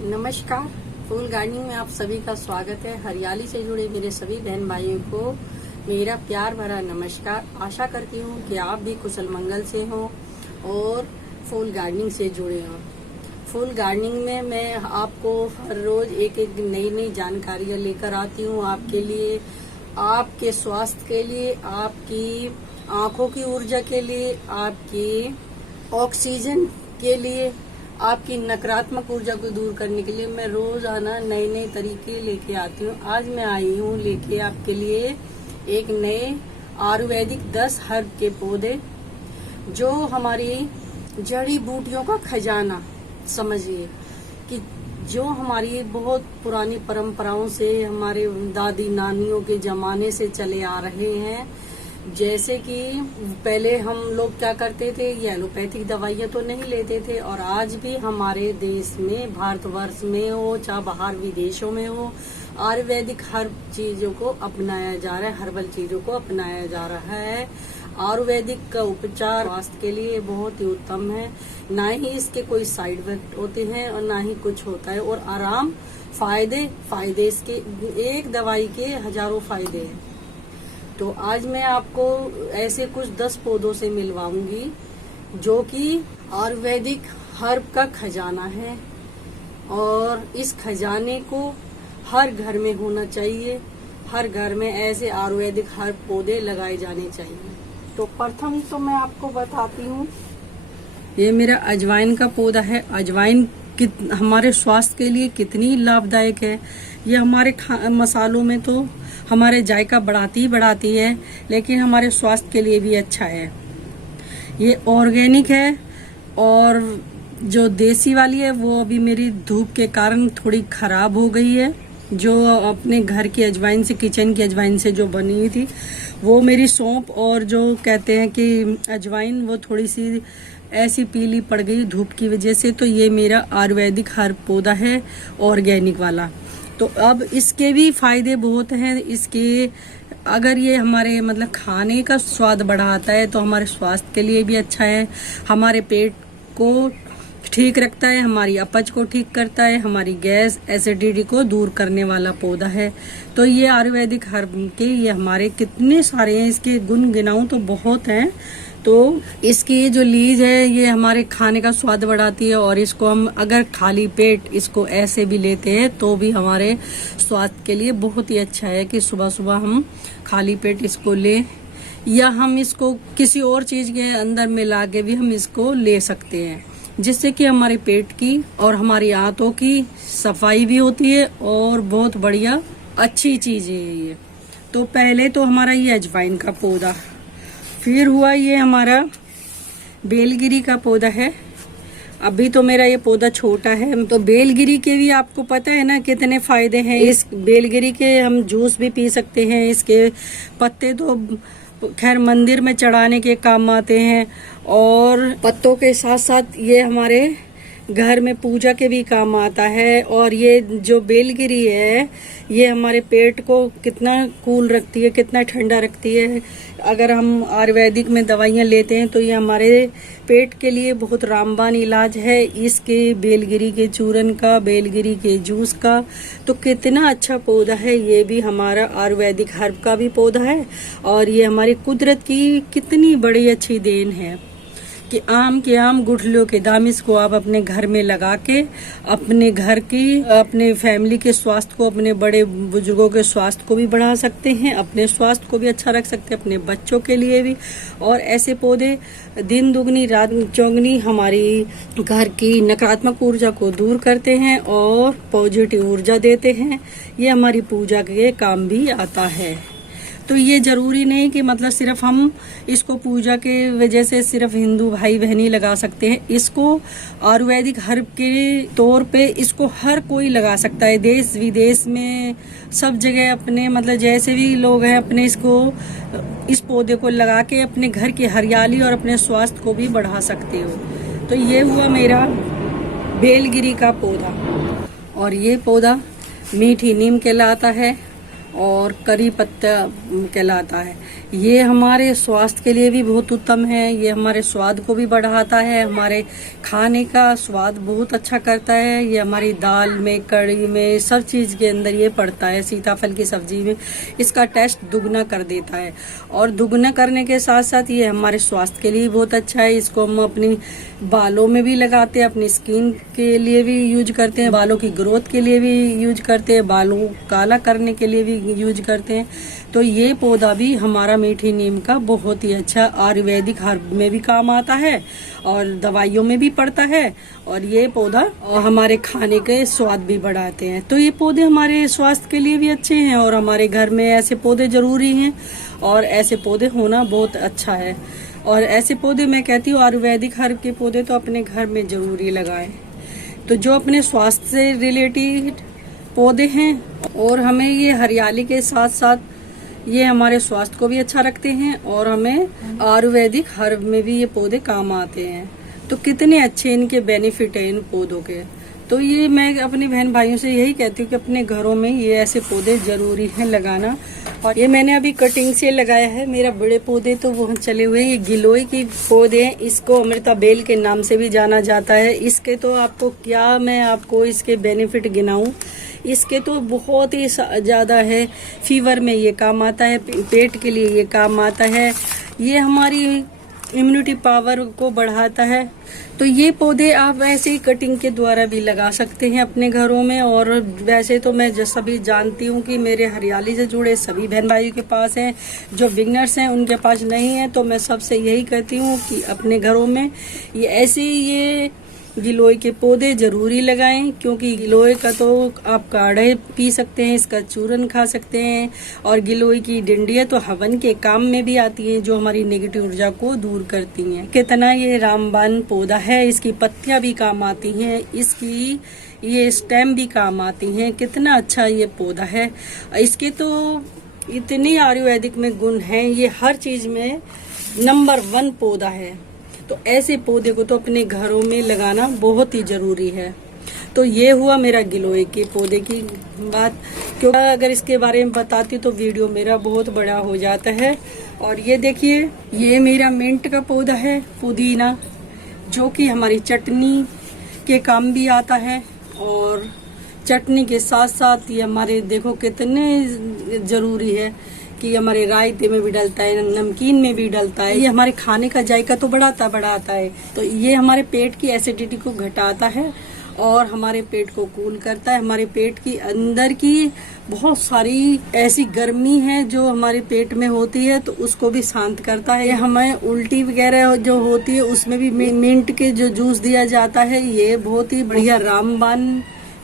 नमस्कार। फूल गार्डनिंग में आप सभी का स्वागत है। हरियाली से जुड़े मेरे सभी बहन भाइयों को मेरा प्यार भरा नमस्कार। आशा करती हूँ कि आप भी कुशल मंगल से हों और फूल गार्डनिंग से जुड़े हों। फूल गार्डनिंग में मैं आपको हर रोज एक एक नई नई जानकारियाँ लेकर आती हूँ आपके लिए, आपके स्वास्थ्य के लिए, आपकी आंखों की ऊर्जा के लिए, आपकी ऑक्सीजन के लिए, आपकी नकारात्मक ऊर्जा को दूर करने के लिए मैं रोजाना नए नए तरीके लेके आती हूँ। आज मैं आई हूँ लेके आपके लिए एक नए आयुर्वेदिक 10 हर्ब के पौधे, जो हमारी जड़ी बूटियों का खजाना समझिए, कि जो हमारी बहुत पुरानी परंपराओं से, हमारे दादी नानियों के जमाने से चले आ रहे हैं। जैसे कि पहले हम लोग क्या करते थे, ये एलोपैथिक दवाइयाँ तो नहीं लेते थे, और आज भी हमारे देश में, भारतवर्ष में हो चाहे बाहर विदेशों में हो, आयुर्वेदिक हर चीजों को अपनाया जा रहा है, हर्बल चीजों को अपनाया जा रहा है। आयुर्वेदिक का उपचार स्वास्थ्य के लिए बहुत ही उत्तम है। ना ही इसके कोई साइड इफेक्ट होते हैं और ना ही कुछ होता है, और आराम फायदे इसके, एक दवाई के हजारों फायदे हैं। तो आज मैं आपको ऐसे कुछ 10 पौधों से मिलवाऊंगी जो कि आयुर्वेदिक हर्ब का खजाना है, और इस खजाने को हर घर में होना चाहिए। हर घर में ऐसे आयुर्वेदिक हर्ब पौधे लगाए जाने चाहिए। तो प्रथम तो मैं आपको बताती हूँ, ये मेरा अजवाइन का पौधा है। अजवाइन हमारे स्वास्थ्य के लिए कितनी लाभदायक है। ये हमारे मसालों में तो हमारे जायका बढ़ाती है, लेकिन हमारे स्वास्थ्य के लिए भी अच्छा है। ये ऑर्गेनिक है, और जो देसी वाली है वो अभी मेरी धूप के कारण थोड़ी खराब हो गई है। जो अपने घर की अजवाइन से, किचन की अजवाइन से जो बनी हुई थी, वो मेरी सौंफ और जो कहते हैं कि अजवाइन, वो थोड़ी सी ऐसी पीली पड़ गई धूप की वजह से। तो ये मेरा आयुर्वेदिक हर्ब पौधा है, ऑर्गेनिक वाला। तो अब इसके भी फायदे बहुत हैं। इसके अगर ये हमारे मतलब खाने का स्वाद बढ़ाता है तो हमारे स्वास्थ्य के लिए भी अच्छा है। हमारे पेट को ठीक रखता है, हमारी अपच को ठीक करता है, हमारी गैस एसिडिटी को दूर करने वाला पौधा है। तो ये आयुर्वेदिक हर्ब के ये हमारे कितने सारे हैं, इसके गुण गिनाऊं तो बहुत हैं। तो इसकी जो लीज है ये हमारे खाने का स्वाद बढ़ाती है, और इसको हम अगर खाली पेट इसको ऐसे भी लेते हैं तो भी हमारे स्वास्थ्य के लिए बहुत ही अच्छा है कि सुबह सुबह हम खाली पेट इसको लें, या हम इसको किसी और चीज के अंदर मिला के भी हम इसको ले सकते हैं, जिससे कि हमारे पेट की और हमारी आंतों की सफाई भी होती है, और बहुत बढ़िया अच्छी चीज है ये। तो पहले तो हमारा ये अजवाइन का पौधा, फिर हुआ ये हमारा बेलगिरी का पौधा है। अभी तो मेरा ये पौधा छोटा है। तो बेलगिरी के भी आपको पता है ना कितने फायदे हैं। इस बेलगिरी के हम जूस भी पी सकते हैं। इसके पत्ते तो खैर मंदिर में चढ़ाने के काम आते हैं, और पत्तों के साथ साथ ये हमारे घर में पूजा के भी काम आता है। और ये जो बेलगिरी है ये हमारे पेट को कितना कूल रखती है, कितना ठंडा रखती है। अगर हम आयुर्वेदिक में दवाइयाँ लेते हैं तो ये हमारे पेट के लिए बहुत रामबाण इलाज है। इसके बेलगिरी के चूरन का, बेलगिरी के जूस का, तो कितना अच्छा पौधा है। ये भी हमारा आयुर्वेदिक हर्ब का भी पौधा है, और ये हमारी कुदरत की कितनी बड़ी अच्छी देन है कि आम के आम गुठलियों के दाम, इसको आप अपने घर में लगा के अपने घर की, अपने फैमिली के स्वास्थ्य को, अपने बड़े बुजुर्गों के स्वास्थ्य को भी बढ़ा सकते हैं, अपने स्वास्थ्य को भी अच्छा रख सकते हैं, अपने बच्चों के लिए भी। और ऐसे पौधे दिन दुगनी रात चौगनी हमारी घर की नकारात्मक ऊर्जा को दूर करते हैं और पॉजिटिव ऊर्जा देते हैं। ये हमारी पूजा के काम भी आता है। तो ये जरूरी नहीं कि मतलब सिर्फ हम इसको पूजा के वजह से सिर्फ हिंदू भाई बहन ही लगा सकते हैं। इसको आयुर्वेदिक हर्ब के तौर पे इसको हर कोई लगा सकता है। देश विदेश में सब जगह अपने मतलब जैसे भी लोग हैं अपने इस पौधे को लगा के अपने घर की हरियाली और अपने स्वास्थ्य को भी बढ़ा सकते हो। तो ये हुआ मेरा बेलगिरी का पौधा। और ये पौधा मीठी नीम कहलाता है, और करी पत्ता कहलाता है। ये हमारे स्वास्थ्य के लिए भी बहुत उत्तम है। ये हमारे स्वाद को भी बढ़ाता है, हमारे खाने का स्वाद बहुत अच्छा करता है। ये हमारी दाल में, कढ़ी में, सब चीज़ के अंदर ये पड़ता है। सीताफल की सब्जी में इसका टेस्ट दुगना कर देता है। और दुगना करने के साथ साथ ये हमारे स्वास्थ्य के लिए बहुत अच्छा है। इसको हम अपनी बालों में भी लगाते हैं, अपनी स्किन के लिए भी यूज करते हैं, बालों की ग्रोथ के लिए भी यूज करते हैं, बालों काला करने के लिए भी यूज करते हैं। तो ये पौधा भी हमारा मीठी नीम का बहुत ही अच्छा आयुर्वेदिक हर्ब में भी काम आता है और दवाइयों में भी पड़ता है। और ये पौधा हमारे खाने के स्वाद भी बढ़ाते हैं। तो ये पौधे हमारे स्वास्थ्य के लिए भी अच्छे हैं और हमारे घर में ऐसे पौधे जरूरी हैं और ऐसे पौधे होना बहुत अच्छा है। और ऐसे पौधे मैं कहती हूँ आयुर्वेदिक हर्ब के पौधे तो अपने घर में जरूरी लगाएं। तो जो अपने स्वास्थ्य से रिलेटेड पौधे हैं और हमें ये हरियाली के साथ साथ ये हमारे स्वास्थ्य को भी अच्छा रखते हैं और हमें आयुर्वेदिक हर्ब में भी ये पौधे काम आते हैं। तो कितने अच्छे इनके बेनिफिट है इन पौधों के। तो ये मैं अपने बहन भाइयों से यही कहती हूँ कि अपने घरों में ये ऐसे पौधे जरूरी है लगाना। और ये मैंने अभी कटिंग से लगाया है। मेरा बड़े पौधे तो वो चले हुए हैं। ये गिलोय की पौधे हैं, इसको अमृता बेल के नाम से भी जाना जाता है। इसके तो आपको क्या मैं आपको इसके बेनिफिट गिनाऊं। इसके तो बहुत ही ज़्यादा है। फीवर में ये काम आता है, पेट के लिए ये काम आता है, ये हमारी इम्यूनिटी पावर को बढ़ाता है। तो ये पौधे आप ऐसे ही कटिंग के द्वारा भी लगा सकते हैं अपने घरों में। और वैसे तो मैं सभी जानती हूँ कि मेरे हरियाली से जुड़े सभी बहन भाइयों के पास हैं, जो बिगनर्स हैं उनके पास नहीं है। तो मैं सबसे यही कहती हूँ कि अपने घरों में ये ऐसे ये गिलोय के पौधे जरूरी लगाएं, क्योंकि गिलोय का तो आप काढ़े पी सकते हैं, इसका चूरन खा सकते हैं। और गिलोय की डंडियां तो हवन के काम में भी आती हैं, जो हमारी नेगेटिव ऊर्जा को दूर करती हैं। कितना ये रामबाण पौधा है, इसकी पत्तियां भी काम आती हैं, इसकी ये स्टेम भी काम आती हैं। कितना अच्छा ये पौधा है। इसके तो इतने आयुर्वेदिक में गुण हैं, ये हर चीज में नंबर 1 पौधा है। तो ऐसे पौधे को तो अपने घरों में लगाना बहुत ही जरूरी है। तो ये हुआ मेरा गिलोय के पौधे की बात, क्योंकि अगर इसके बारे में बताती तो वीडियो मेरा बहुत बड़ा हो जाता है। और ये देखिए, ये मेरा मिंट का पौधा है, पुदीना, जो कि हमारी चटनी के काम भी आता है। और चटनी के साथ साथ ये हमारे देखो कितने जरूरी है कि हमारे रायते में भी डलता है, नमकीन में भी डलता है। ये हमारे खाने का जायका तो बढ़ाता है। तो ये हमारे पेट की एसिडिटी को घटाता है और हमारे पेट को कूल करता है। हमारे पेट की अंदर की बहुत सारी ऐसी गर्मी है जो हमारे पेट में होती है, तो उसको भी शांत करता है। हमें उल्टी वगैरह जो होती है उसमें भी मिंट के जो जूस दिया जाता है, ये बहुत ही बढ़िया रामबाण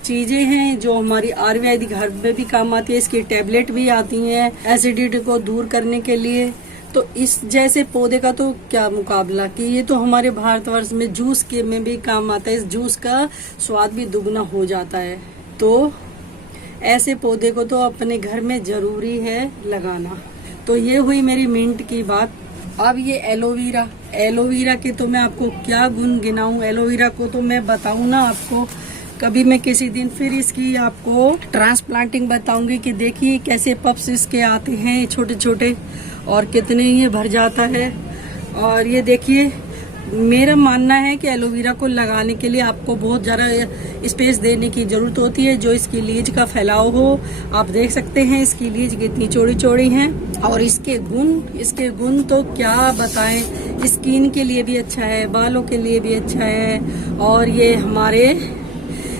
चीजें हैं जो हमारी आयुर्वेदिक हर्ब में भी काम आती है। इसकी टैबलेट भी आती हैं एसिडिटी को दूर करने के लिए। तो इस जैसे पौधे का तो क्या मुकाबला, कि ये तो हमारे भारतवर्ष में जूस के में भी काम आता है। इस जूस का स्वाद भी दुगना हो जाता है। तो ऐसे पौधे को तो अपने घर में जरूरी है लगाना। तो ये हुई मेरी मिंट की बात। अब ये एलोवेरा, एलोवेरा के तो मैं आपको क्या गुण गिनाऊं। एलोवेरा को तो मैं बताऊं ना आपको, कभी मैं किसी दिन फिर इसकी आपको ट्रांसप्लांटिंग बताऊंगी कि देखिए कैसे पप्स इसके आते हैं छोटे छोटे और कितने ये भर जाता है। और ये देखिए, मेरा मानना है कि एलोवेरा को लगाने के लिए आपको बहुत ज़्यादा स्पेस देने की ज़रूरत होती है, जो इसकी लीज का फैलाव हो। आप देख सकते हैं इसकी लीज कितनी चौड़ी चौड़ी है। और इसके गुण तो क्या बताएं। स्किन के लिए भी अच्छा है, बालों के लिए भी अच्छा है, और ये हमारे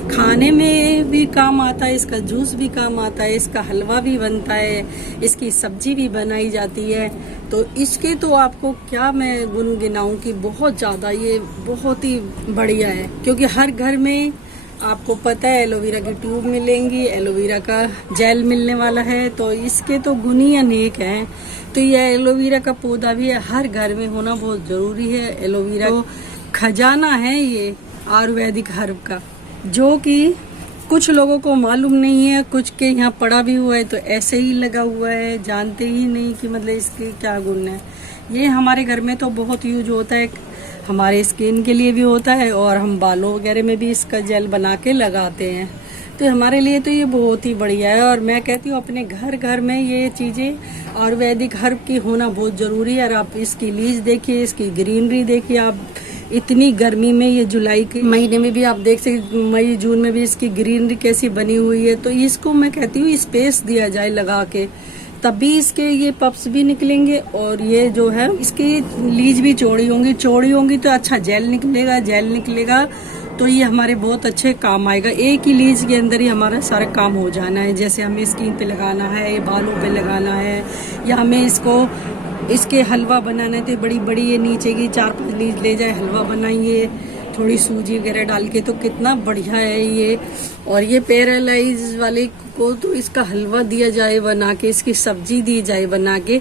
खाने में भी काम आता है। इसका जूस भी काम आता है, इसका हलवा भी बनता है, इसकी सब्जी भी बनाई जाती है। तो इसके तो आपको क्या मैं गुण गिनाऊं कि बहुत ज़्यादा ये बहुत ही बढ़िया है। क्योंकि हर घर में आपको पता है एलोवेरा की ट्यूब मिलेंगी, एलोवेरा का जेल मिलने वाला है। तो इसके तो गुण ही अनेक हैं। तो ये एलोवेरा का पौधा भी हर घर में होना बहुत ज़रूरी है। एलोवेरा तो खजाना है ये आयुर्वेदिक हर्ब का, जो कि कुछ लोगों को मालूम नहीं है, कुछ के यहाँ पड़ा भी हुआ है तो ऐसे ही लगा हुआ है, जानते ही नहीं कि मतलब इसके क्या गुण है। ये हमारे घर में तो बहुत यूज होता है, हमारे स्किन के लिए भी होता है और हम बालों वगैरह में भी इसका जेल बना के लगाते हैं। तो हमारे लिए तो ये बहुत ही बढ़िया है। और मैं कहती हूँ अपने घर घर में ये चीजें आयुर्वेदिक हर्ब की होना बहुत जरूरी है। और आप इसकी लीज देखिए, इसकी ग्रीनरी देखिए। आप इतनी गर्मी में, ये जुलाई के महीने में भी आप देख सकते, मई जून में भी इसकी ग्रीनरी कैसी बनी हुई है। तो इसको मैं कहती हूँ स्पेस दिया जाए लगा के, तभी इसके ये पप्स भी निकलेंगे। और ये जो है इसकी लीज भी चौड़ी होंगी तो अच्छा जेल निकलेगा तो ये हमारे बहुत अच्छे काम आएगा। एक ही लीज के अंदर ही हमारा सारा काम हो जाना है। जैसे हमें स्किन पे लगाना है, बालों पे लगाना है, या हमें इसके हलवा बनाना है तो बड़ी बड़ी ये नीचे की 4-5 लीज ले जाए, हलवा बनाइए थोड़ी सूजी वगैरह डाल के, तो कितना बढ़िया है ये। और ये पैरालाइज वाले को तो इसका हलवा दिया जाए बना के, इसकी सब्जी दी जाए बना के,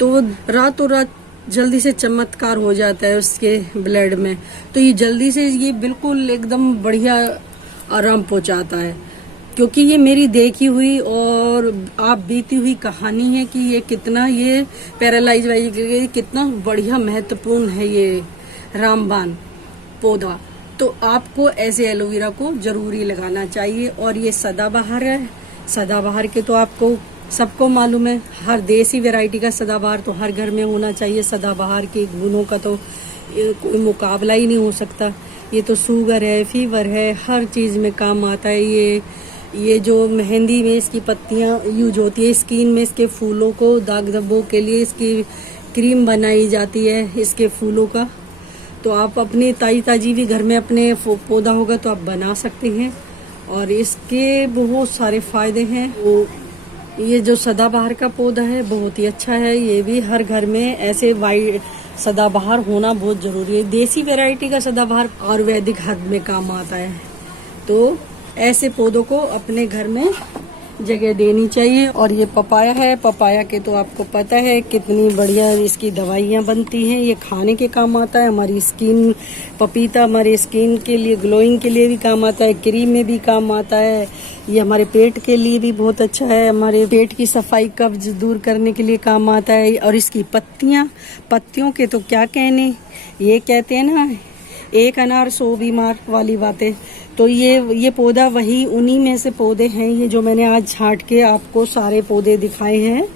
तो रातों रात जल्दी से चमत्कार हो जाता है उसके ब्लड में। तो ये जल्दी से ये बिल्कुल एकदम बढ़िया आराम पहुंचाता है। क्योंकि ये मेरी देखी हुई और आप बीती हुई कहानी है कि ये कितना, ये पैरालाइज वाले के लिए कितना बढ़िया महत्वपूर्ण है ये रामबाण पौधा। तो आपको ऐसे एलोवेरा को जरूरी लगाना चाहिए। और ये सदाबहार है। सदाबहार के तो आपको सबको मालूम है, हर देसी वैरायटी का सदाबहार तो हर घर में होना चाहिए। सदाबहार के गुणों का तो कोई मुकाबला ही नहीं हो सकता। ये तो शुगर है, फीवर है, हर चीज में काम आता है। ये जो मेहंदी में इसकी पत्तियां यूज होती है, स्किन में इसके फूलों को, दाग धब्बों के लिए इसकी क्रीम बनाई जाती है इसके फूलों का। तो आप अपनी ताजी भी घर में अपने पौधा होगा तो आप बना सकते हैं। और इसके बहुत सारे फायदे हैं। ये जो सदाबहार का पौधा है बहुत ही अच्छा है। ये भी हर घर में ऐसे वाइट सदाबहार होना बहुत जरूरी है। देसी वैरायटी का सदाबहार आयुर्वेदिक हर्ब में काम आता है। तो ऐसे पौधों को अपने घर में जगह देनी चाहिए। और ये पपाया है, पपाया के तो आपको पता है कितनी बढ़िया इसकी दवाइयाँ बनती हैं। ये खाने के काम आता है। हमारी स्किन, पपीता हमारी स्किन के लिए, ग्लोइंग के लिए भी काम आता है, क्रीम में भी काम आता है। ये हमारे पेट के लिए भी बहुत अच्छा है, हमारे पेट की सफाई, कब्ज दूर करने के लिए काम आता है। और इसकी पत्तियों के तो क्या कहने, ये कहते हैं ना, एक अनार 100 बीमार वाली बातें। तो ये पौधा वही उन्हीं में से पौधे हैं, ये जो मैंने आज छांट के आपको सारे पौधे दिखाए हैं।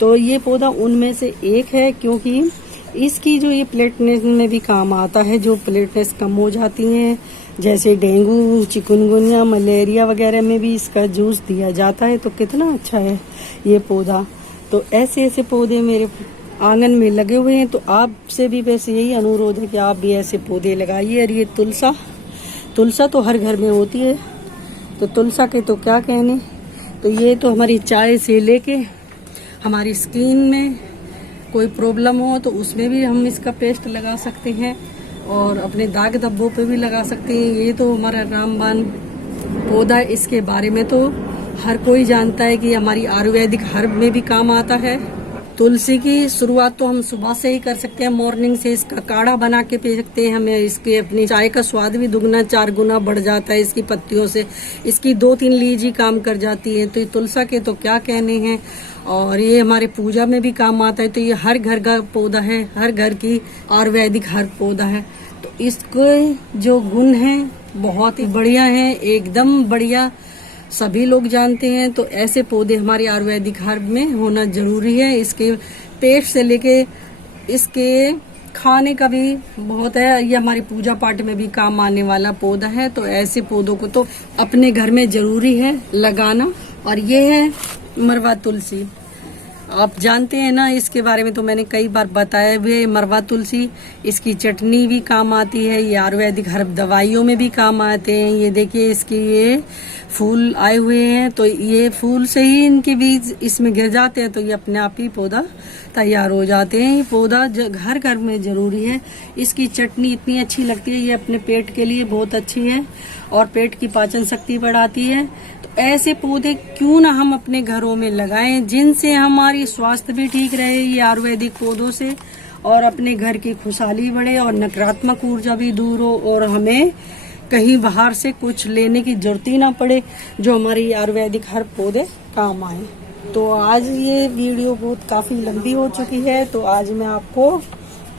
तो ये पौधा उनमें से एक है, क्योंकि इसकी जो ये प्लेटनेस में भी काम आता है। जो प्लेटनेस कम हो जाती हैं, जैसे डेंगू, चिकनगुनिया, मलेरिया वगैरह में भी इसका जूस दिया जाता है। तो कितना अच्छा है ये पौधा। तो ऐसे पौधे मेरे आंगन में लगे हुए हैं। तो आपसे भी वैसे यही अनुरोध है कि आप भी ऐसे पौधे लगाइए। और ये तुलसा तो हर घर में होती है। तो तुलसा के तो क्या कहने। तो ये तो हमारी चाय से लेके हमारी स्किन में कोई प्रॉब्लम हो तो उसमें भी हम इसका पेस्ट लगा सकते हैं। और अपने दाग धब्बों पे भी लगा सकते हैं। ये तो हमारा रामबाण पौधा, इसके बारे में तो हर कोई जानता है कि हमारी आयुर्वेदिक हर्ब में भी काम आता है। तुलसी की शुरुआत तो हम सुबह से ही कर सकते हैं, मॉर्निंग से इसका काढ़ा बना के पी सकते हैं। हमें इसके अपनी चाय का स्वाद भी 2-4 गुना बढ़ जाता है इसकी पत्तियों से। इसकी 2-3 लीज ही काम कर जाती है। तो ये तुलसा के तो क्या कहने हैं। और ये हमारे पूजा में भी काम आता है। तो ये हर घर का पौधा है, हर घर की आयुर्वेदिक हर पौधा है। तो इसके जो गुण हैं बहुत ही बढ़िया है, एकदम बढ़िया, सभी लोग जानते हैं। तो ऐसे पौधे हमारे आयुर्वेदिक हर्ब में होना जरूरी है। इसके पेट से लेके इसके खाने का भी बहुत है। ये हमारी पूजा पाठ में भी काम आने वाला पौधा है। तो ऐसे पौधों को तो अपने घर में जरूरी है लगाना। और ये है मरवा तुलसी, आप जानते हैं ना, इसके बारे में तो मैंने कई बार बताया हुए। मरवा तुलसी, इसकी चटनी भी काम आती है। ये आयुर्वेदिक हर्ब दवाइयों में भी काम आते हैं। ये देखिए इसके ये फूल आए हुए हैं। तो ये फूल से ही इनके बीज इसमें गिर जाते हैं। तो ये अपने आप ही पौधा तैयार हो जाते हैं। ये पौधा घर घर में जरूरी है। इसकी चटनी इतनी अच्छी लगती है, ये अपने पेट के लिए बहुत अच्छी है और पेट की पाचन शक्ति बढ़ाती है। तो ऐसे पौधे क्यों ना हम अपने घरों में लगाएं, जिनसे हमारी स्वास्थ्य भी ठीक रहे ये आयुर्वेदिक पौधों से, और अपने घर की खुशहाली बढ़े और नकारात्मक ऊर्जा भी दूर हो, और हमें कहीं बाहर से कुछ लेने की जरूरत ही ना पड़े, जो हमारी आयुर्वेदिक हर पौधे काम आए। तो आज ये वीडियो बहुत काफी लंबी हो चुकी है। तो आज मैं आपको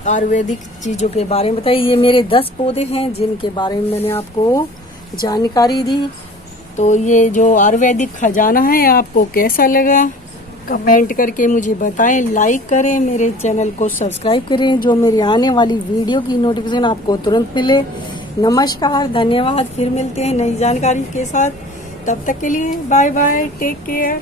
आयुर्वेदिक चीजों के बारे में बताई। ये मेरे 10 पौधे हैं जिनके बारे में मैंने आपको जानकारी दी। तो ये जो आयुर्वेदिक खजाना है आपको कैसा लगा कमेंट करके मुझे बताएं, लाइक करें, मेरे चैनल को सब्सक्राइब करें, जो मेरी आने वाली वीडियो की नोटिफिकेशन आपको तुरंत मिले। नमस्कार, धन्यवाद। फिर मिलते हैं नई जानकारी के साथ, तब तक के लिए बाय बाय, टेक केयर।